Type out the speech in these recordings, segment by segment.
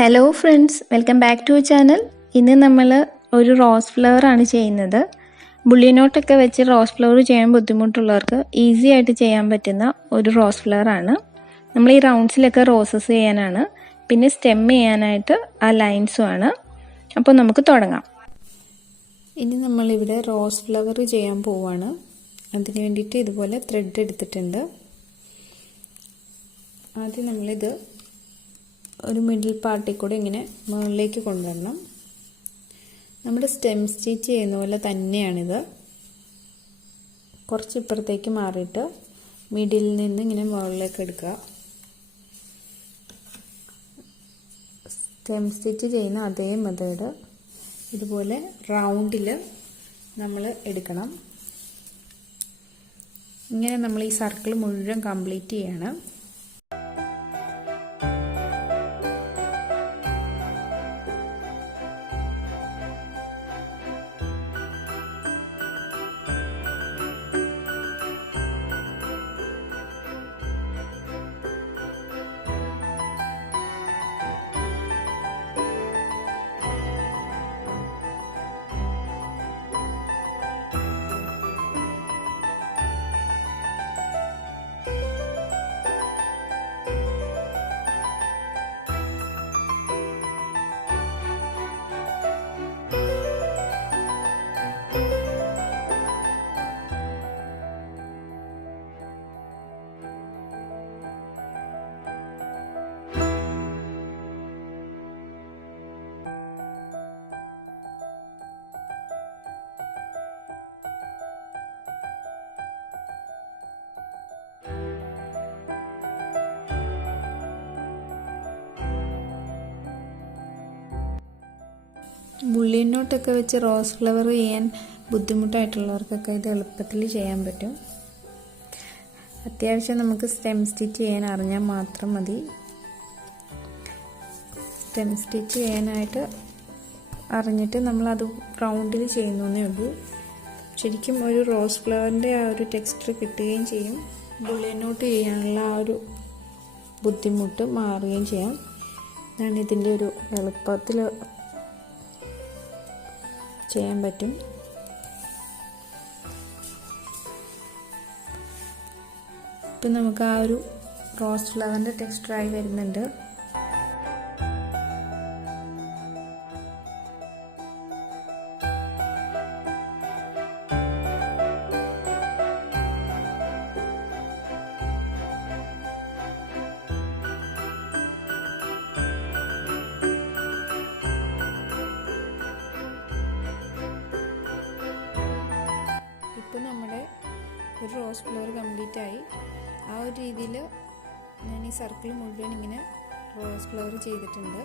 Hello friends, welcome back to channel. ഇന്ന് നമ്മൾ ഒരു റോസ് ഫ്ലവർ ആണ് ചെയ്യുന്നത്. ബുള്ളിനോട്ടൊക്കെ വെച്ച് റോസ് ഫ്ലവർ ചെയ്യാൻ ബുദ്ധിമുട്ടുള്ളവർക്ക് ഈസി ആയിട്ട് ചെയ്യാൻ പറ്റുന്ന ഒരു റോസ് ഫ്ലവർ ആണ്. നമ്മൾ ഈ റൗണ്ട്സിലൊക്കെ റോസസ് ചെയ്യാനാണ്, പിന്നെ സ്റ്റെം ചെയ്യാനായിട്ട് ആ ലൈൻസും ആണ്. അപ്പോൾ നമുക്ക് തുടങ്ങാം. ഇനി നമ്മളിവിടെ റോസ് ഫ്ലവർ ചെയ്യാൻ പോവാണ്. അതിന് വേണ്ടിയിട്ട് ഇതുപോലെ ത്രെഡ് എടുത്തിട്ടുണ്ട്. ആദ്യം നമ്മളിത് ഒരു മിഡിൽ പാർട്ടിൽ കൂടെ ഇങ്ങനെ മുകളിലേക്ക് കൊണ്ടുവരണം. നമ്മുടെ സ്റ്റെം സ്റ്റിച്ച് ചെയ്യുന്ന പോലെ തന്നെയാണിത്. കുറച്ച് ഇപ്പുറത്തേക്ക് മാറിയിട്ട് മിഡിലിൽ നിന്ന് ഇങ്ങനെ മുകളിലേക്ക് എടുക്കുക. സ്റ്റെം സ്റ്റിച്ച് ചെയ്യുന്ന അതേ മെത്തേഡ് ഇതുപോലെ റൗണ്ടിൽ നമ്മൾ എടുക്കണം. ഇങ്ങനെ നമ്മൾ ഈ സർക്കിൾ മുഴുവൻ കംപ്ലീറ്റ് ചെയ്യണം. ബുള്ളിയൻ നോട്ടൊക്കെ വെച്ച് റോസ് ഫ്ലവർ ചെയ്യാൻ ബുദ്ധിമുട്ടായിട്ടുള്ളവർക്കൊക്കെ ഇത് എളുപ്പത്തിൽ ചെയ്യാൻ പറ്റും. അത്യാവശ്യം നമുക്ക് സ്റ്റെം സ്റ്റിച്ച് ചെയ്യാൻ അറിഞ്ഞാൽ മാത്രം മതി. സ്റ്റെം സ്റ്റിച്ച് ചെയ്യാനായിട്ട് അറിഞ്ഞിട്ട് നമ്മളത് റൗണ്ടിൽ ചെയ്യുന്നേ ഉള്ളൂ. ശരിക്കും ഒരു റോസ് ഫ്ലവറിൻ്റെ ആ ഒരു ടെക്സ്ചർ കിട്ടുകയും ചെയ്യും. ബുള്ളിയൻ നോട്ട് ചെയ്യാനുള്ള ആ ഒരു ബുദ്ധിമുട്ട് മാറുകയും ചെയ്യാം. ഇതാണ് ഇതിൻ്റെ ഒരു എളുപ്പത്തിൽ ചെയ്യാൻ പറ്റും. ഇപ്പം നമുക്ക് ആ ഒരു റോസ് ഫ്ലവറിൻ്റെ ടെക്സ്ചറായി വരുന്നുണ്ട്. ഇപ്പം നമ്മുടെ ഒരു റോസ് ഫ്ലവർ കംപ്ലീറ്റ് ആയി. ആ ഒരു രീതിയിൽ ഞാൻ ഈ സർക്കിൾ മുഴുവൻ ഇങ്ങനെ റോസ് ഫ്ലവർ ചെയ്തിട്ടുണ്ട്.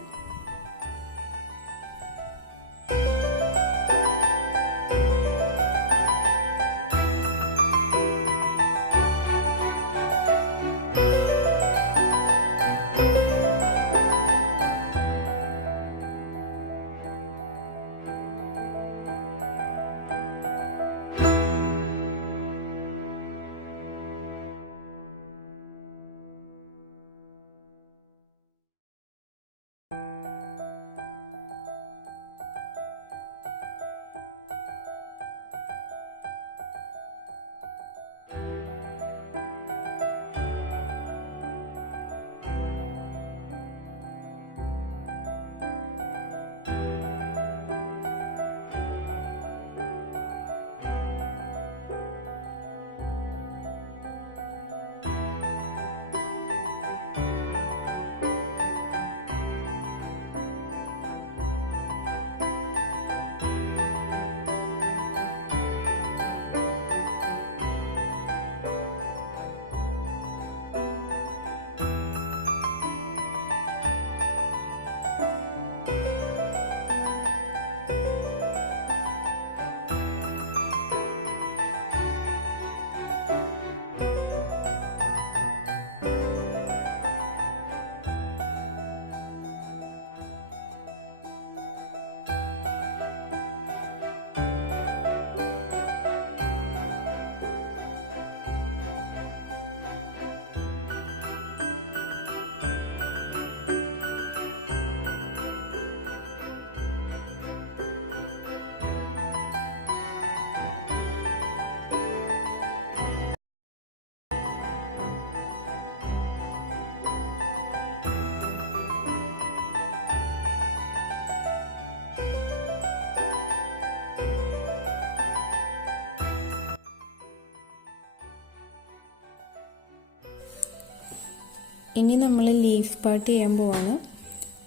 ഇനി നമ്മൾ ലീഫ് പാർട്ട് ചെയ്യാൻ പോവാണ്.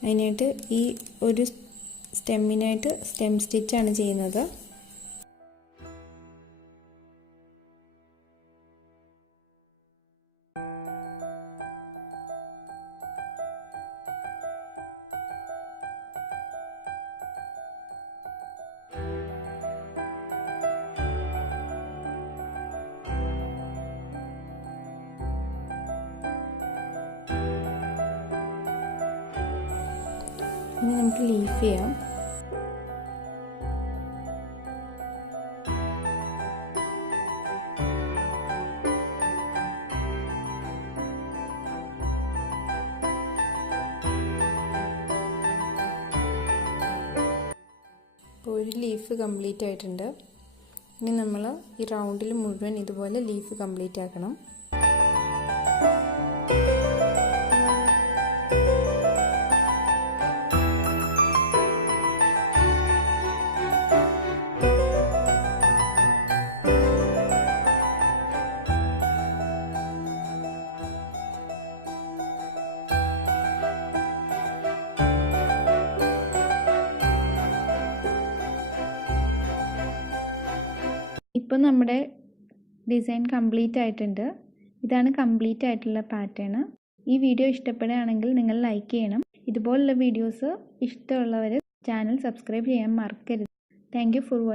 അതിനായിട്ട് ഈ ഒരു സ്റ്റെമ്മിനായിട്ട് സ്റ്റെം സ്റ്റിച്ചാണ് ചെയ്യുന്നത്. ഇനി നമുക്ക് ലീഫ് ചെയ്യാം. ഇപ്പോൾ ഒരു ലീഫ് കംപ്ലീറ്റ് ആയിട്ടുണ്ട്. ഇനി നമ്മൾ ഈ റൗണ്ടിൽ മുഴുവൻ ഇതുപോലെ ലീഫ് കംപ്ലീറ്റ് ആക്കണം. ഇപ്പോൾ നമ്മുടെ ഡിസൈൻ കംപ്ലീറ്റ് ആയിട്ടുണ്ട്. ഇതാണ് കംപ്ലീറ്റ് ആയിട്ടുള്ള പാറ്റേൺ. ഈ വീഡിയോ ഇഷ്ടപ്പെടുകയാണെങ്കിൽ നിങ്ങൾ ലൈക്ക് ചെയ്യണം. ഇതുപോലുള്ള വീഡിയോസ് ഇഷ്ടമുള്ളവർ ചാനൽ സബ്സ്ക്രൈബ് ചെയ്യാൻ മറക്കരുത്. Thank you for watching.